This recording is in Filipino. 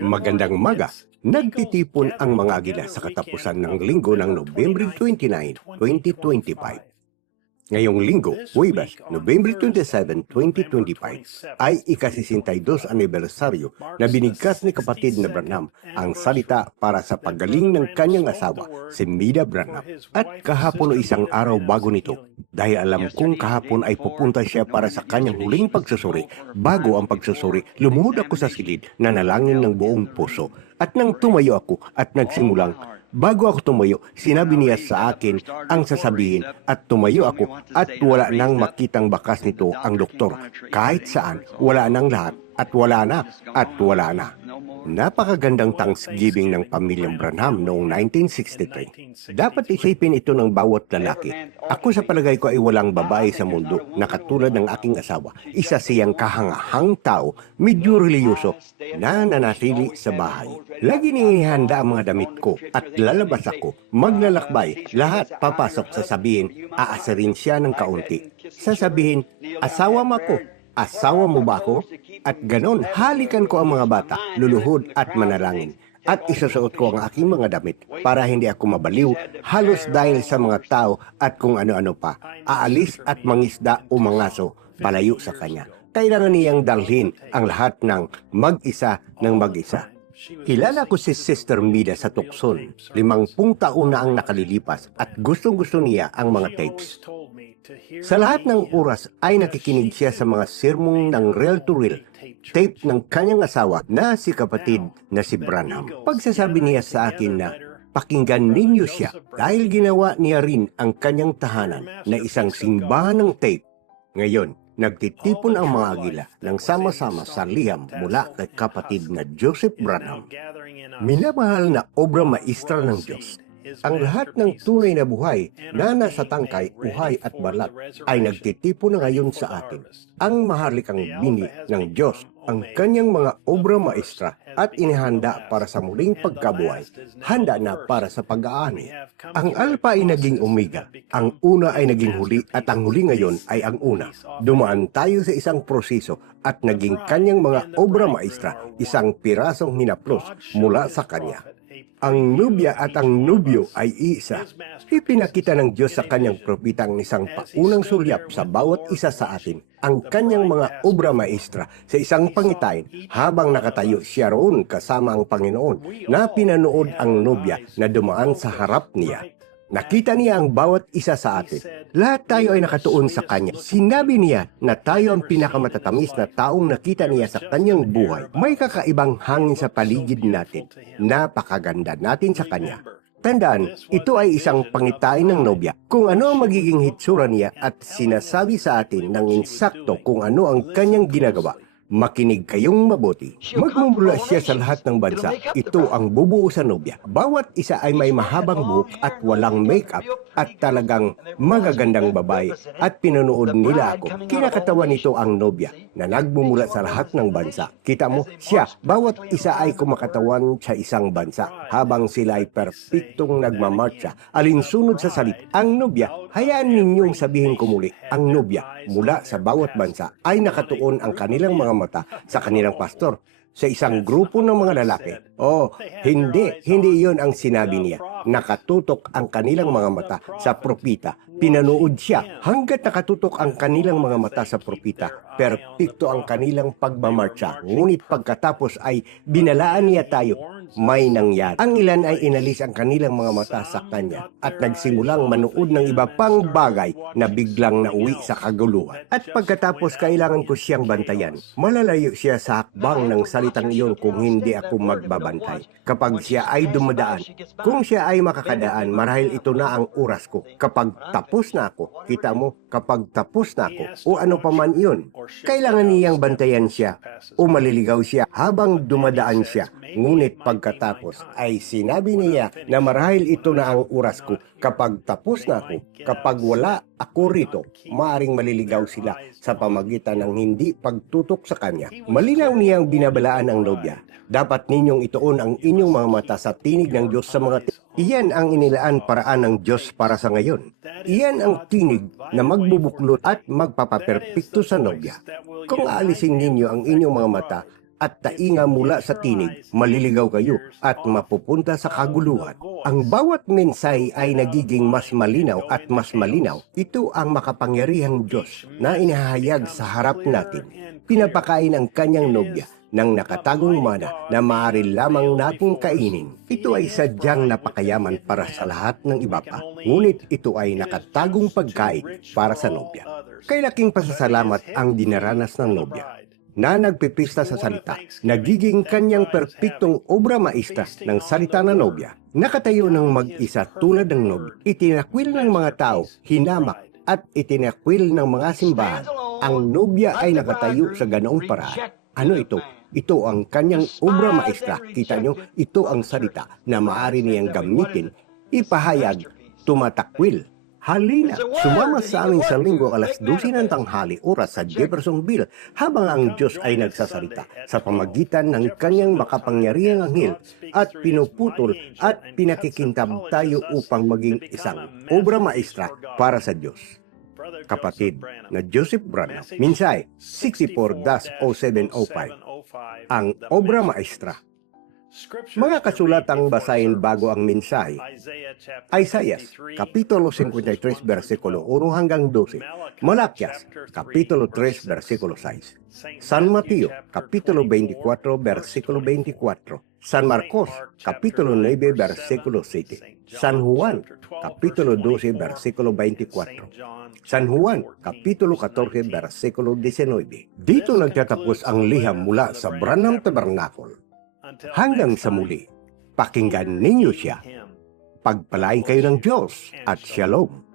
Magandang umaga. Nagtitipon ang mga agila sa katapusan ng linggo ng November 29, 2025. Ngayong linggo, Huwebes, November 27, 2025, ay ika-62 anibersaryo na binigkas ni kapatid na Branham ang salita para sa paggaling ng kanyang asawa, si Mida Branham. At kahapon o isang araw bago nito, dahil alam kong kahapon ay pupunta siya para sa kanyang huling pagsusuri. Bago ang pagsusuri, lumuhod ako sa silid na nalangin ng buong puso. At nang tumayo ako at nagsimulang, bago ako tumayo, sinabi niya sa akin ang sasabihin at tumayo ako at wala nang makitang bakas nito ang doktor. Kahit saan, wala nang lahat at wala na at wala na. Napakagandang Thanksgiving ng pamilyang Branham noong 1963. Dapat isipin ito ng bawat lalaki. Ako sa palagay ko ay walang babae sa mundo na katulad ng aking asawa. Isa siyang kahangahang tao, medyo reliyoso, na nanatili sa bahay. Lagi niyang ihanda ang mga damit ko at lalabas ako, maglalakbay, lahat papasok sasabihin, aasarin siya ng kaunti. Sasabihin, asawa mo ako. Asawa mo ba ako? At ganon, halikan ko ang mga bata, luluhod at manalangin. At isusuot ko ang aking mga damit para hindi ako mabaliw, halos dahil sa mga tao at kung ano-ano pa. Aalis at mangisda o mangaso, palayo sa kanya. Kailangan niyang dalhin ang lahat ng mag-isa ng mag-isa. Kilala ko si Sister Mida sa Tucson. 50 taon na ang nakalilipas at gustong-gusto niya ang mga tapes. Sa lahat ng oras ay nakikinig siya sa mga sermong ng reel-to-reel tape ng kanyang asawa na si kapatid na si Branham. Pagsasabi niya sa akin na pakinggan ninyo siya dahil ginawa niya rin ang kanyang tahanan na isang simbahan ng tape. Ngayon, nagtitipon ang mga agila ng sama-sama sa liham mula kay kapatid na Joseph Branham. Minamahal na obra maestra ng Diyos. Ang lahat ng tunay na buhay na nasa tangkay, uhay at balat ay nagtitipon na ngayon sa atin. Ang maharlikang bini ng Diyos, ang kanyang mga obra maestra at inihanda para sa muling pagkabuhay, handa na para sa pag-aani. Ang Alpha ay naging Omega, ang una ay naging huli at ang huli ngayon ay ang una. Dumaan tayo sa isang proseso at naging kanyang mga obra maestra, isang pirasong hinaplos mula sa kanya. Ang nubya at ang nubyo ay isa. Ipinakita ng Diyos sa kanyang propeta ang isang paunang sulyap sa bawat isa sa atin, ang kanyang mga obra maestra sa isang pangitain habang nakatayo siya roon kasama ang Panginoon na pinanood ang nubya na dumaan sa harap niya. Nakita niya ang bawat isa sa atin. Lahat tayo ay nakatuon sa Kanya. Sinabi niya na tayo ang pinakamatatamis na taong nakita niya sa Kanyang buhay. May kakaibang hangin sa paligid natin. Napakaganda natin sa Kanya. Tandaan, ito ay isang pangitain ng nobya. Kung ano ang magiging hitsura niya at sinasabi sa atin ng insakto kung ano ang Kanyang ginagawa. Makinig kayong mabuti. Magmumula siya sa lahat ng bansa. Ito ang bubuo sa nobya. Bawat isa ay may mahabang buhok at walang makeup at talagang magagandang babae. At pinanood nila ako. Kinakatawan nito ang nobya na nagmumula sa lahat ng bansa. Kita mo, siya, bawat isa ay kumakatawan sa isang bansa habang sila ay perpektong nagmamarcha. Alinsunod sa salit, ang nobya, hayaan ninyong sabihin ko muli, ang nobya mula sa bawat bansa ay nakatuon ang kanilang mga mata sa kanilang pastor sa isang grupo ng mga lalaki. Hindi iyon ang sinabi niya. Nakatutok ang kanilang mga mata sa propita. Pinanood siya hanggat nakatutok ang kanilang mga mata sa propita. Perpekto ang kanilang pagmamarcha. Ngunit pagkatapos ay binalaan niya tayo. May nangyari. Ang ilan ay inalis ang kanilang mga mata sa kanya at nagsimulang manood ng iba pang bagay na biglang nauwi sa kaguluhan. At pagkatapos kailangan ko siyang bantayan. Malalayo siya sa hakbang ng salitang iyon kung hindi ako magbabantay. Kapag siya ay dumadaan, kung siya ay makakadaan, marahil ito na ang oras ko. Kapag tapos na ako, kita mo, kapag tapos na ako, o ano pa man iyon, kailangan niyang bantayan siya o maliligaw siya habang dumadaan siya. Ngunit pagkatapos ay sinabi niya na marahil ito na ang oras ko. Kapag tapos na ako, kapag wala ako rito, maaring maliligaw sila sa pamagitan ng hindi pagtutok sa kanya. Malinaw niyang binabalaan ang nobya. Dapat ninyong ituon ang inyong mga mata sa tinig ng Diyos sa mga Iyan ang inilaan paraan ng Diyos para sa ngayon. Iyan ang tinig na magbubuklod at magpapaperpekto sa nobya. Kung aalisin ninyo ang inyong mga mata at tainga mula sa tinig, maliligaw kayo at mapupunta sa kaguluhan. Ang bawat mensahe ay nagiging mas malinaw at mas malinaw. Ito ang makapangyarihang Diyos na inahayag sa harap natin. Pinapakain ang kanyang nobya ng nakatagong mana na maaari lamang nating kainin. Ito ay sadyang napakayaman para sa lahat ng iba pa, ngunit ito ay nakatagong pagkain para sa nobya. Kay laking pasasalamat ang dinaranas ng nobya na nagpipista sa salita, nagiging kanyang perpektong obra maestra ng salita ng nobya. Nakatayo ng mag-isa tulad ng nobya, itinakwil ng mga tao, hinamak at itinakwil ng mga simbahan. Ang nobya ay nakatayo sa ganoong paraan. Ano ito? Ito ang kanyang obra maestra. Kita nyo, ito ang salita na maaari niyang gamitin, ipahayag, tumatakwil. Halina, sumama sa amin sa linggo alas 12 ng tanghali oras sa Jeffersonville habang ang Diyos ay nagsasalita sa pamagitan ng kanyang makapangyarihang anghel at pinuputol at pinakikintab tayo upang maging isang obra maestra para sa Diyos. Kapatid na Joseph Branham, Minsay 64-0705, ang obra maestra. Mga kasulatang basahin bago ang mensahe. Isaiah, Kapitulo 53, versikulo 1 hanggang 12. Malakyas, Kapitulo 3, versikulo 6. San Mateo, Kapitulo 24, versikulo 24. San Marcos, Kapitulo 9, versikulo 7. San Juan, Kapitulo 12, versikulo 24. San Juan, Kapitulo 14, versikulo 19. Dito nagtatapos ang liham mula sa Branham Tabernacle. Hanggang sa muli, pakinggan ninyo siya. Pagpalain kayo ng Diyos at Shalom.